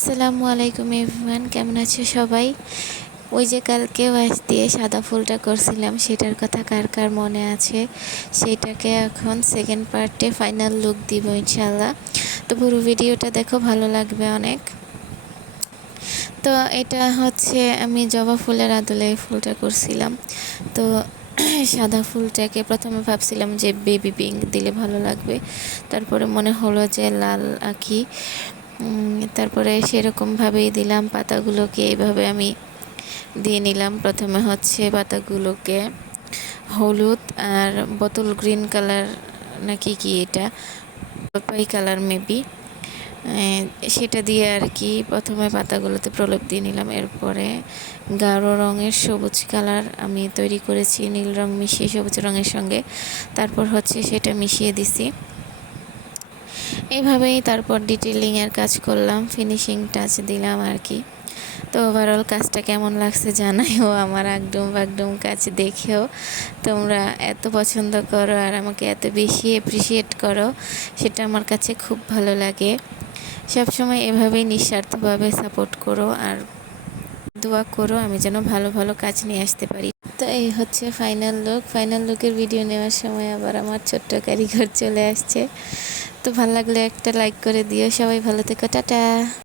আসসালামু আলাইকুম এভরিওয়ান, কেমন আছো সবাই? ওই যে কালকে ওয়াশ দিয়ে সাদা ফুলটা করছিলাম, সেটার কথা কার কার মনে আছে? সেটাকে এখন সেকেন্ড পার্টে ফাইনাল লুক দিব ইনশাল্লাহ। তো পুরো ভিডিওটা দেখো, ভালো লাগবে অনেক। তো এটা হচ্ছে আমি জবা ফুলের আদলে এই ফুলটা করছিলাম। তো সাদা ফুলটাকে প্রথমে ভাবছিলাম যে বেবি পিঙ্ক দিলে ভালো লাগবে, তারপরে মনে হলো যে লাল আঁকি। তারপরে সেরকমভাবেই দিলাম পাতাগুলোকে, এইভাবে আমি দিয়ে নিলাম। প্রথমে হচ্ছে পাতাগুলোকে হলুদ আর বোতল গ্রিন কালার নাকি কি এটা জলপাই কালার মেবি, সেটা দিয়ে আর কি প্রথমে পাতাগুলোতে প্রলেপ দিয়ে নিলাম। এরপরে গাঢ় রঙের সবুজ কালার আমি তৈরি করেছি, নীল রং মিশিয়ে সবুজ রঙের সঙ্গে। তারপর হচ্ছে সেটা মিশিয়ে দিছি এইভাবেই। তারপর ডিটেলিংয়ের কাজ করলাম, ফিনিশিং টাচ দিলাম আর কি। তো ওভারঅল কাজটা কেমন লাগছে জানাইও। আমার আগডুম বাগডুম কাজ দেখেও তোমরা এত পছন্দ করো আর আমাকে এত বেশি অ্যাপ্রিসিয়েট করো, সেটা আমার কাছে খুব ভালো লাগে। সবসময় এভাবেই নিঃস্বার্থভাবে সাপোর্ট করো আর দোয়া করো আমি যেন ভালো ভালো কাজ নিয়ে আসতে পারি। তো এই হচ্ছে ফাইনাল লুক। ফাইনাল লুকের ভিডিও নেওয়ার সময় আবার আমার ছোট্ট কারিগর চলে আসছে। তো ভালো লাগলে একটা লাইক করে দিও। সবাই ভালো থেকো, টাটা।